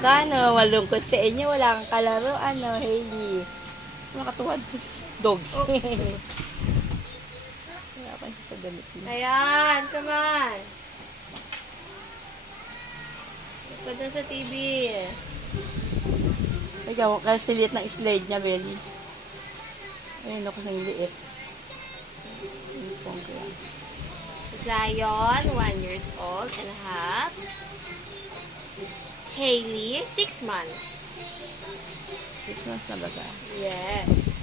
ka, no? Malungkot sa inyo. Wala kang kalaro, ano, Hailey. Makatuwad. Dogs. Wala pa sa damit niya. Ayan, come on. Ito dun sa TV. Ikaw, kasi liit ng slide niya, Belly. Ayun ako sa liit. Pong ko yan. Zion, 1 years old and a half. Hailey, 6 months. 6 months na ba ka? Yes.